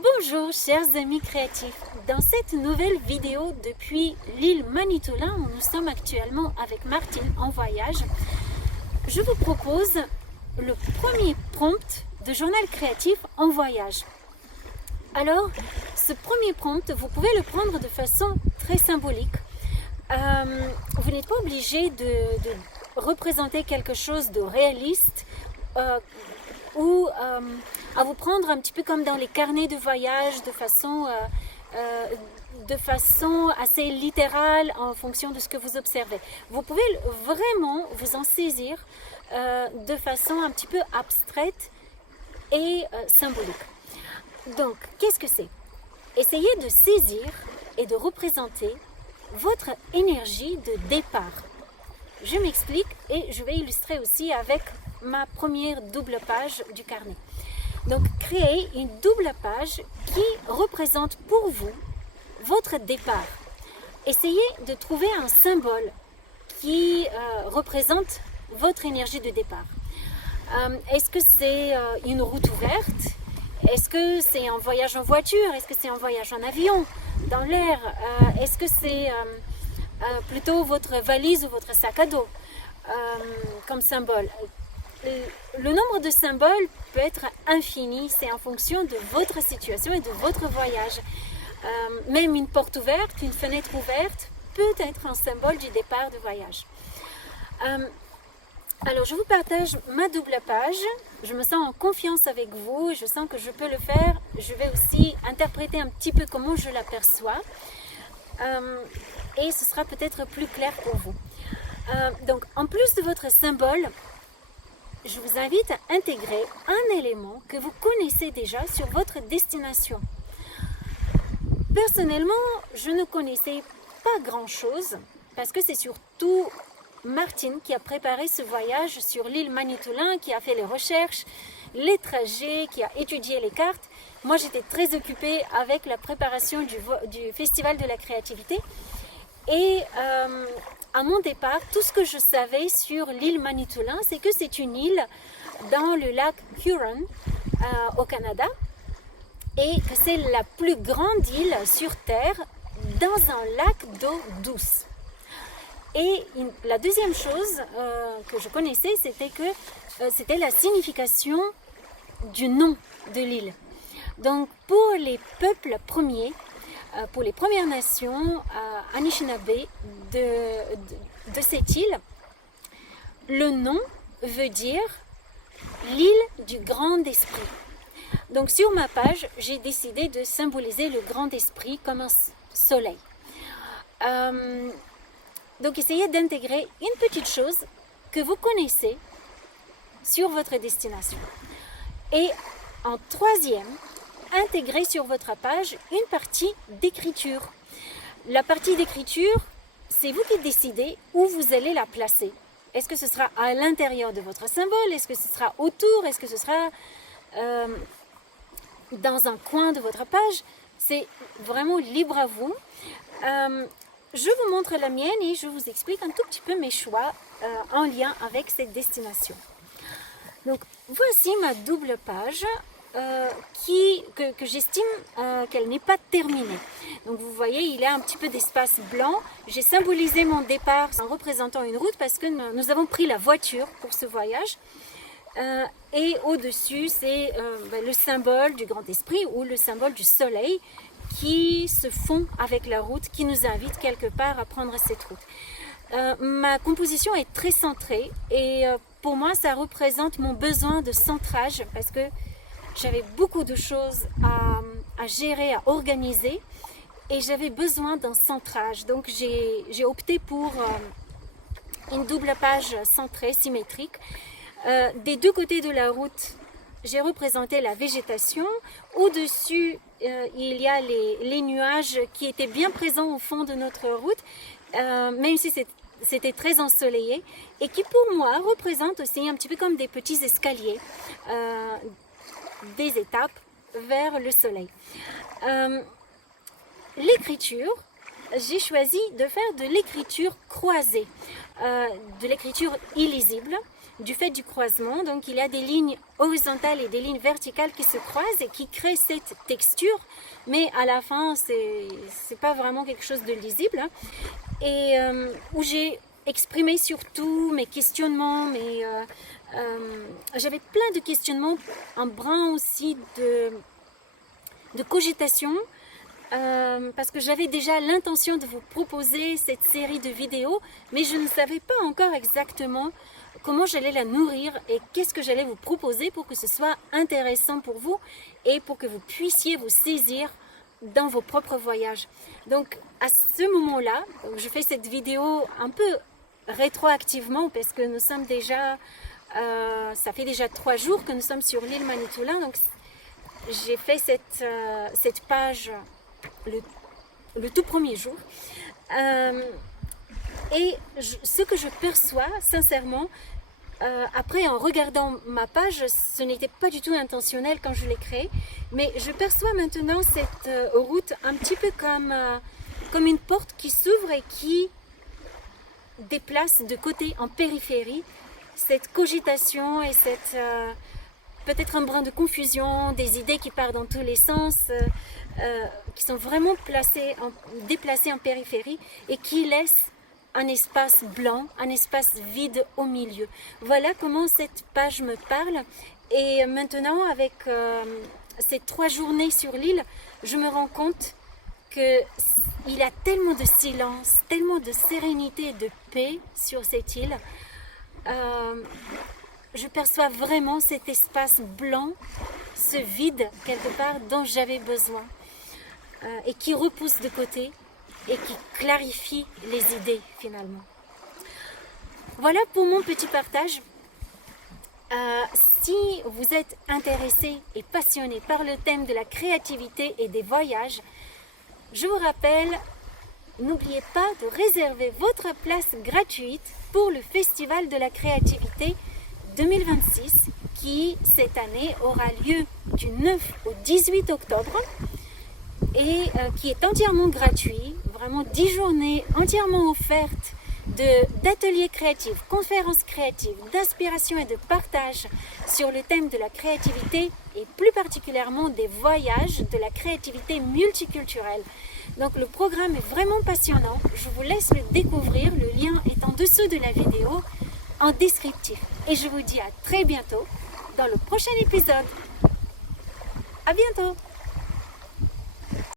Bonjour chers amis créatifs, dans cette nouvelle vidéo depuis l'île Manitoulin où nous sommes actuellement avec Martine en voyage, je vous propose le premier prompt de journal créatif en voyage. Alors, ce premier prompt, vous pouvez le prendre de façon très symbolique. Vous n'êtes pas obligé de représenter quelque chose de réaliste ou à vous prendre un petit peu comme dans les carnets de voyage de façon assez littérale en fonction de ce que vous observez. Vous pouvez vraiment vous en saisir de façon un petit peu abstraite et symbolique. Donc, qu'est-ce que c'est? Essayez de saisir et de représenter votre énergie de départ. Je m'explique et je vais illustrer aussi avec ma première double page du carnet. Donc, créez une double page qui représente pour vous votre départ. Essayez de trouver un symbole qui représente votre énergie de départ. Est-ce que c'est une route ouverte? Est-ce que c'est un voyage en voiture? Est-ce que c'est un voyage en avion, dans l'air? Est-ce que c'est plutôt votre valise ou votre sac à dos comme symbole? Le nombre de symboles peut être infini, c'est en fonction de votre situation et de votre voyage. Même une porte ouverte, une fenêtre ouverte peut être un symbole du départ de voyage. Alors je vous partage ma double page, je me sens en confiance avec vous, je sens que je peux le faire, je vais aussi interpréter un petit peu comment je l'aperçois et ce sera peut-être plus clair pour vous. Donc en plus de votre symbole, je vous invite à intégrer un élément que vous connaissez déjà sur votre destination. Personnellement, je ne connaissais pas grand-chose parce que c'est surtout Martine qui a préparé ce voyage sur l'île Manitoulin, qui a fait les recherches, les trajets, qui a étudié les cartes. Moi, j'étais très occupée avec la préparation du Festival de la créativité. Et à mon départ, tout ce que je savais sur l'île Manitoulin, c'est que c'est une île dans le lac Huron au Canada et que c'est la plus grande île sur Terre dans un lac d'eau douce. Et la deuxième chose que je connaissais, c'était que c'était la signification du nom de l'île. Donc pour les peuples premiers, pour les Premières Nations Anishinaabe de cette île, le nom veut dire l'île du Grand Esprit. Donc sur ma page, j'ai décidé de symboliser le Grand Esprit comme un soleil. Donc essayez d'intégrer une petite chose que vous connaissez sur votre destination. Et en troisième, intégrez sur votre page une partie d'écriture. La partie d'écriture, c'est vous qui décidez où vous allez la placer. Est-ce que ce sera à l'intérieur de votre symbole? Est-ce que ce sera autour? Est-ce que ce sera dans un coin de votre page? C'est vraiment libre à vous. Je vous montre la mienne et je vous explique un tout petit peu mes choix en lien avec cette destination. Donc voici ma double page que j'estime qu'elle n'est pas terminée. Donc vous voyez, il y a un petit peu d'espace blanc. J'ai symbolisé mon départ en représentant une route parce que nous avons pris la voiture pour ce voyage. Et au-dessus, c'est le symbole du Grand Esprit ou le symbole du soleil qui se fond avec la route, qui nous invite quelque part à prendre cette route. Ma composition est très centrée et pour moi, ça représente mon besoin de centrage parce que j'avais beaucoup de choses à gérer, à organiser et j'avais besoin d'un centrage. Donc j'ai opté pour une double page centrée, symétrique. Des deux côtés de la route, j'ai représenté la végétation. Au-dessus, il y a les nuages qui étaient bien présents au fond de notre route, même si c'était très ensoleillé, et qui pour moi représentent aussi un petit peu comme des petits escaliers, des étapes vers le soleil. L'écriture, j'ai choisi de faire de l'écriture croisée, de l'écriture illisible, du fait du croisement. Donc il y a des lignes horizontales et des lignes verticales qui se croisent et qui créent cette texture, mais à la fin c'est pas vraiment quelque chose de lisible, hein. Et où j'ai exprimé surtout mes questionnements, j'avais plein de questionnements, un brin aussi de cogitation, parce que j'avais déjà l'intention de vous proposer cette série de vidéos, mais je ne savais pas encore exactement comment j'allais la nourrir et qu'est-ce que j'allais vous proposer pour que ce soit intéressant pour vous et pour que vous puissiez vous saisir dans vos propres voyages. Donc à ce moment-là, je fais cette vidéo un peu rétroactivement parce que nous sommes déjà, ça fait déjà 3 jours que nous sommes sur l'île Manitoulin, donc j'ai fait cette page le tout premier jour. Et ce que je perçois sincèrement, après en regardant ma page, ce n'était pas du tout intentionnel quand je l'ai créée, mais je perçois maintenant cette route un petit peu comme une porte qui s'ouvre et qui déplace de côté en périphérie cette cogitation et cette peut-être un brin de confusion, des idées qui partent dans tous les sens, qui sont vraiment déplacées en périphérie et qui laissent un espace blanc, un espace vide au milieu. Voilà comment cette page me parle. Et maintenant, avec ces 3 journées sur l'île, je me rends compte qu'il y a tellement de silence, tellement de sérénité et de paix sur cette île. Je perçois vraiment cet espace blanc, ce vide quelque part dont j'avais besoin et qui repousse de côté et qui clarifie les idées finalement. Voilà pour mon petit partage. Si vous êtes intéressé et passionné par le thème de la créativité et des voyages, je vous rappelle, n'oubliez pas de réserver votre place gratuite pour le Festival de la créativité 2026 qui cette année aura lieu du 9 au 18 octobre et qui est entièrement gratuit, vraiment 10 journées entièrement offertes d'ateliers créatifs, conférences créatives, d'inspiration et de partage sur le thème de la créativité et plus particulièrement des voyages, de la créativité multiculturelle. Donc le programme est vraiment passionnant, je vous laisse le découvrir, le lien est en dessous de la vidéo en descriptif. Et je vous dis à très bientôt dans le prochain épisode. À bientôt!